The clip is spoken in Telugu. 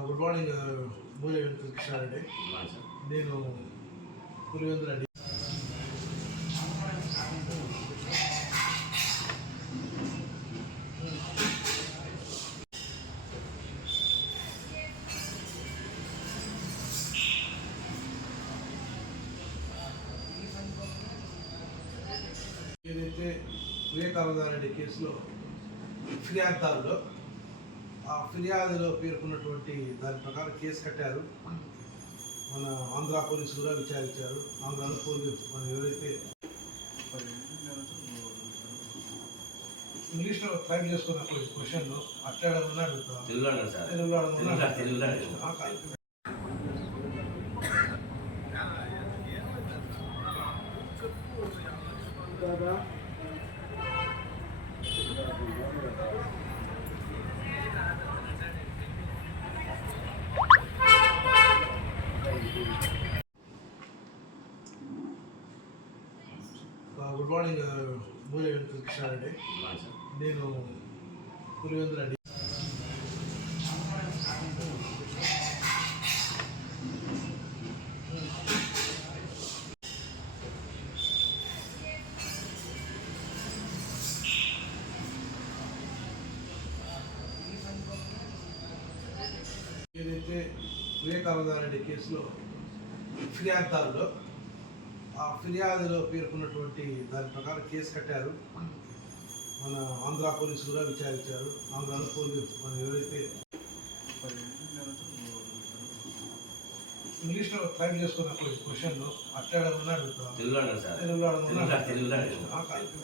గుడ్ మార్నింగ్ మూల కృష్ణారెడ్డి నేను పులివెందుల ఏదైతే వివేకానందారెడ్డి కేసులో ఫిర్యాదుదారులు ఆ ఫిర్యాదులో పేర్కొన్నటువంటి దాని ప్రకారం కేసు కట్టారు. మన ఆంధ్ర పోలీసులు కూడా విచారించారు. ఆంధ్రాలో పోలీసు మన ఎవరైతే ఇంగ్లీష్లో టైప్ చేసుకున్నప్పుడు క్వశ్చన్ అట్టాడమని అడుగుతారు తెలుగులో అన్నాడు సార్. తెలుగులో గుడ్ మార్నింగ్ మూల కృష్ణారెడ్డి ఉన్నాను సార్ నేను పులివెందుల ఏదైతే వివేకానందారెడ్డి కేసులో ఫిర్యాదుదారులు ఆ ఫిర్యాదులో పేర్కొన్నటువంటి దాని ప్రకారం కేసు కట్టారు. మన ఆంధ్ర పోలీసులు కూడా విచారించారు. ఆంధ్రాలో పోలీసు మన ఎవరైతే ఇంగ్లీష్లో టైప్ చేసుకున్నప్పుడు క్వశ్చన్ అట్టాడమని అడుగుతారు తెలుగులో అన్నాడు సార్. తెలుగులో